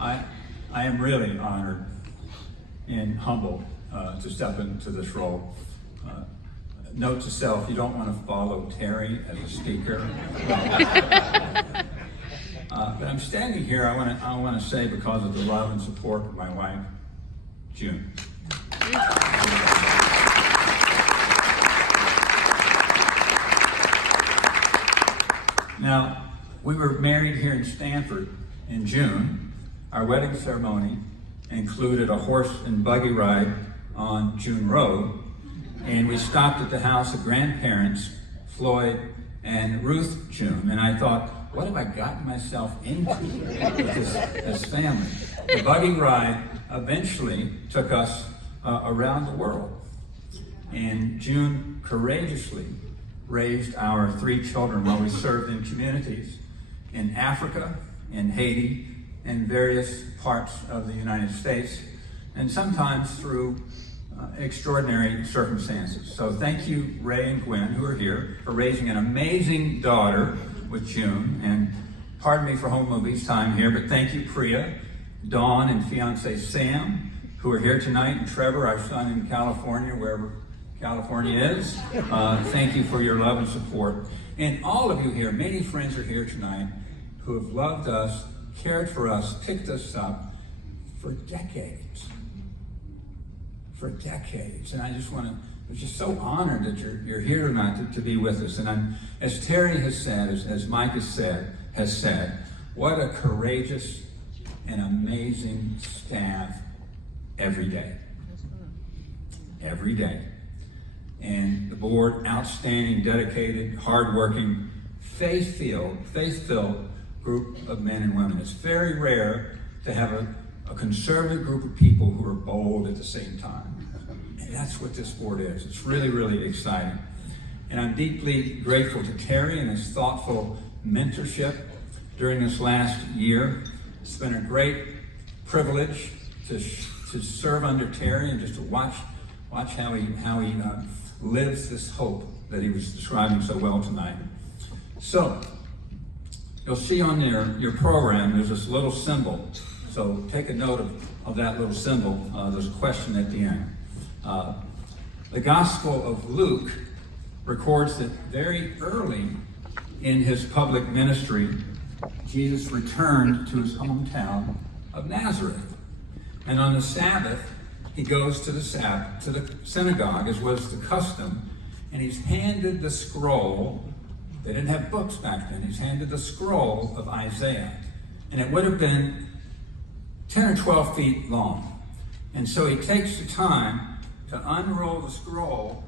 I am really honored and humbled to step into this role. Note to self, you don't want to follow Terry as a speaker. But I'm standing here, I want to say, because of the love and support of my wife, June. Now, we were married here in Stanford in June. Our wedding ceremony included a horse and buggy ride on June Road, and we stopped at the house of grandparents, Floyd and Ruth June, and I thought, what have I gotten myself into with this family? The buggy ride eventually took us around the world, and June courageously raised our 3 children while we served in communities in Africa, in Haiti, and various parts of the United States, and sometimes through extraordinary circumstances. So thank you, Ray and Gwen, who are here, for raising an amazing daughter with June, and pardon me for home movies time here, but thank you, Priya, Dawn, and fiance Sam, who are here tonight, and Trevor, our son in California, wherever California is. Thank you for your love and support. And all of you here, many friends are here tonight who have loved us, cared for us, picked us up for decades. For decades. And I just I'm just so honored that you're here tonight to be with us. And as Terry has said, as Mike has said, what a courageous and amazing staff every day. Every day. And the board, outstanding, dedicated, hardworking, faith-filled group of men and women. It's very rare to have a conservative group of people who are bold at the same time. And that's what this board is. It's really, really exciting. And I'm deeply grateful to Terry and his thoughtful mentorship during this last year. It's been a great privilege to serve under Terry and just to watch how he lives this hope that he was describing so well tonight. So, you'll see on your program, there's this little symbol. So take a note of that little symbol. There's a question at the end. The Gospel of Luke records that very early in his public ministry, Jesus returned to his hometown of Nazareth. And on the Sabbath, he goes to the synagogue, as was the custom, and he's handed the scroll. They didn't have books back then. He's handed the scroll of Isaiah. And it would have been 10 or 12 feet long. And so he takes the time to unroll the scroll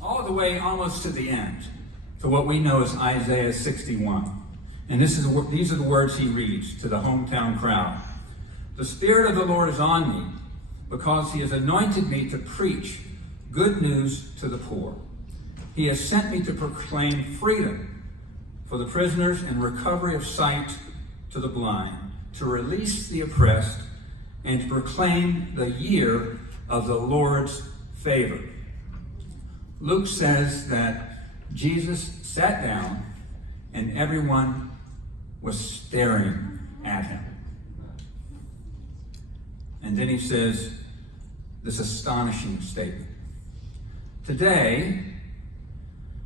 all the way almost to the end, to what we know as Isaiah 61. And these are the words he reads to the hometown crowd. The Spirit of the Lord is on me, because he has anointed me to preach good news to the poor. He has sent me to proclaim freedom for the prisoners and recovery of sight to the blind, to release the oppressed, and to proclaim the year of the Lord's favor. Luke says that Jesus sat down and everyone was staring at him. And then he says this astonishing statement. Today,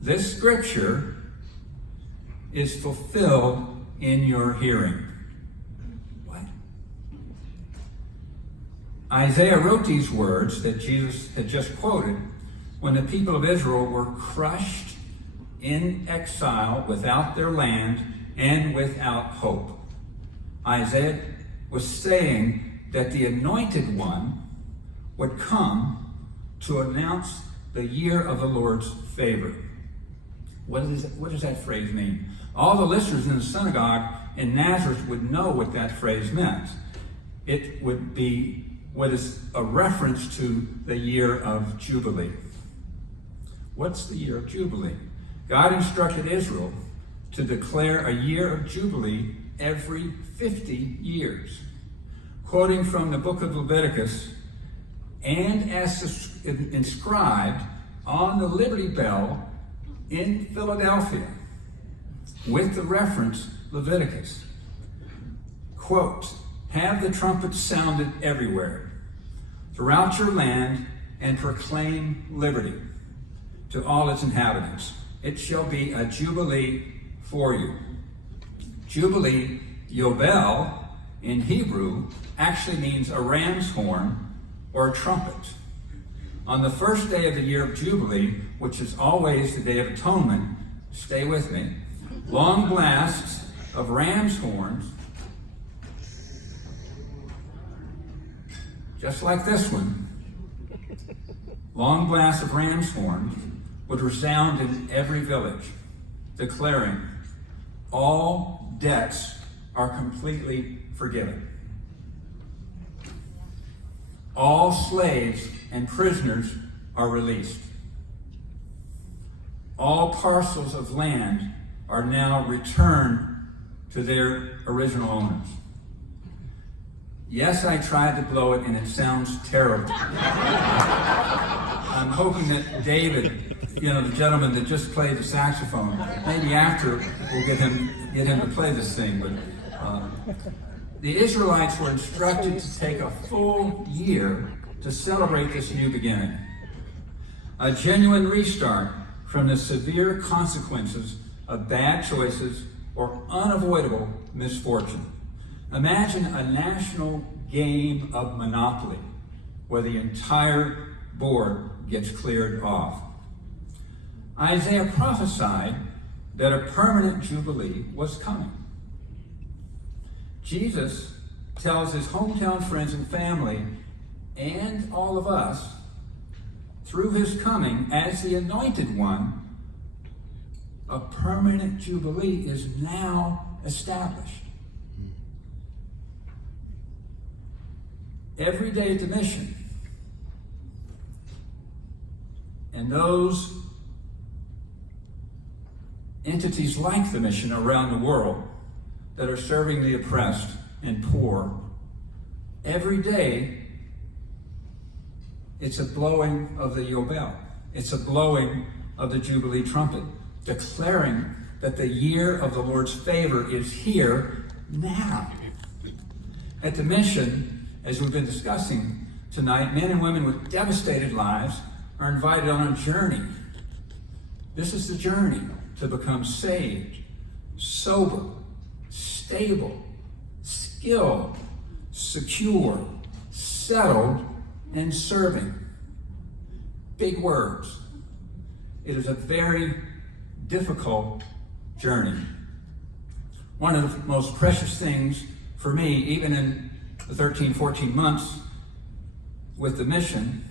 this scripture is fulfilled in your hearing. What? Isaiah wrote these words that Jesus had just quoted when the people of Israel were crushed in exile without their land and without hope. Isaiah was saying that the Anointed One would come to announce the year of the Lord's favor. What does that phrase mean? All the listeners in the synagogue in Nazareth would know what that phrase meant. It would be what is a reference to the year of Jubilee. What's the year of Jubilee? God instructed Israel to declare a year of Jubilee every 50 years. Quoting from the book of Leviticus, and as inscribed on the Liberty Bell in Philadelphia. with the reference Leviticus. Quote, "Have the trumpets sounded everywhere, throughout your land, and proclaim liberty to all its inhabitants. It shall be a jubilee for you." Jubilee, Yobel, in Hebrew, actually means a ram's horn or a trumpet. On the first day of the year of Jubilee, which is always the Day of Atonement, stay with me, long blasts of ram's horns, just like this one, long blasts of ram's horns would resound in every village, declaring, all debts are completely forgiven. All slaves and prisoners are released. All parcels of land are now returned to their original owners. Yes, I tried to blow it and it sounds terrible. I'm hoping that David, the gentleman that just played the saxophone, maybe after we'll get him to play this thing. But the Israelites were instructed to take a full year to celebrate this new beginning. A genuine restart from the severe consequences of bad choices or unavoidable misfortune. Imagine a national game of Monopoly where the entire board gets cleared off. Isaiah prophesied that a permanent jubilee was coming. Jesus tells his hometown friends and family and all of us, through his coming as the anointed one, a permanent jubilee is now established. Every day at the mission, and those entities like the mission around the world that are serving the oppressed and poor, every day it's a blowing of the Yobel. It's a blowing of the Jubilee trumpet, declaring that the year of the Lord's favor is here now. At the mission, as we've been discussing tonight, men and women with devastated lives are invited on a journey. This is the journey to become saved, sober, stable, skilled, secure, settled, and serving. Big words. It is a very difficult journey. One of the most precious things for me, even in the 13, 14 months with the mission,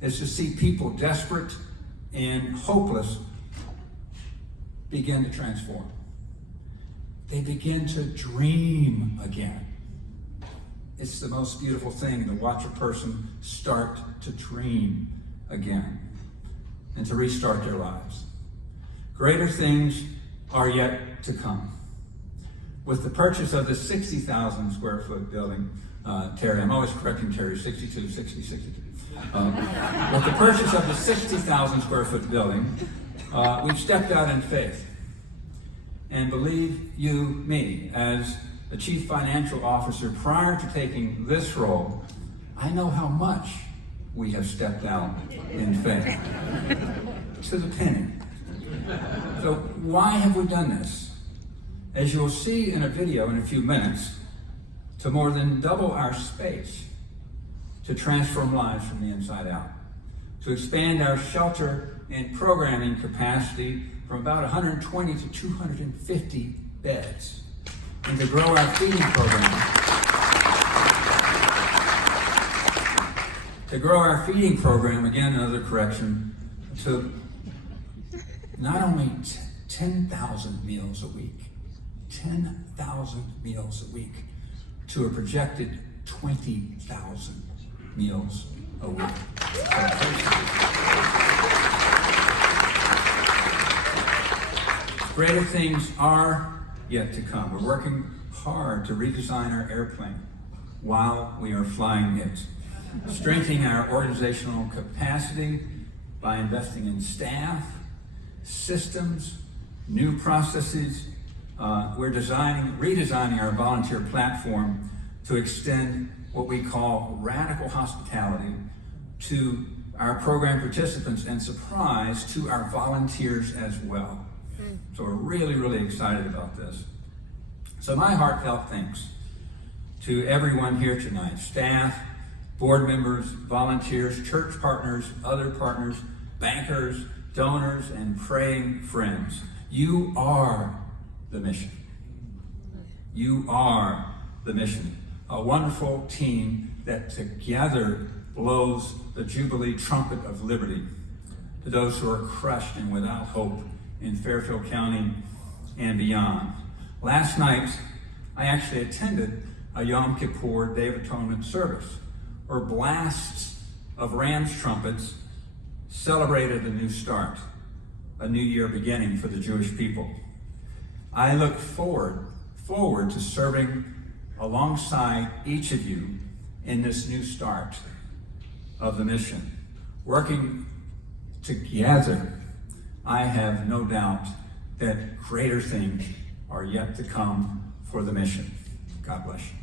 is to see people desperate and hopeless begin to transform. They begin to dream again. It's the most beautiful thing to watch a person start to dream again and to restart their lives. Greater things are yet to come. With the purchase of the 60,000 square foot building, Terry, I'm always correcting Terry, 62, 60, 62. With the purchase of the 60,000 square foot building, we've stepped out in faith. And believe you me, as the chief financial officer prior to taking this role, I know how much we have stepped out in faith. To the penny. So why have we done this? As you'll see in a video in a few minutes, to more than double our space, to transform lives from the inside out, to expand our shelter and programming capacity from about 120 to 250 beds, and to grow our feeding program. To grow our feeding program, again, another correction, to not only 10,000 meals a week, 10,000 meals a week, to a projected 20,000 meals a week. Greater things are yet to come. We're working hard to redesign our airplane while we are flying it, strengthening our organizational capacity by investing in staff, systems, new processes. We're redesigning our volunteer platform to extend what we call radical hospitality to our program participants and surprise to our volunteers as well. So we're really, really excited about this. So my heartfelt thanks to everyone here tonight, staff, board members, volunteers, church partners, other partners, bankers, donors, and praying friends. You are the mission. You are the mission. A wonderful team that together blows the Jubilee trumpet of liberty to those who are crushed and without hope in Fairfield County and beyond. Last night, I actually attended a Yom Kippur Day of Atonement service, where blasts of ram's trumpets celebrated a new start, a new year beginning for the Jewish people. I look forward to serving alongside each of you in this new start of the mission. Working together, I have no doubt that greater things are yet to come for the mission. God bless you.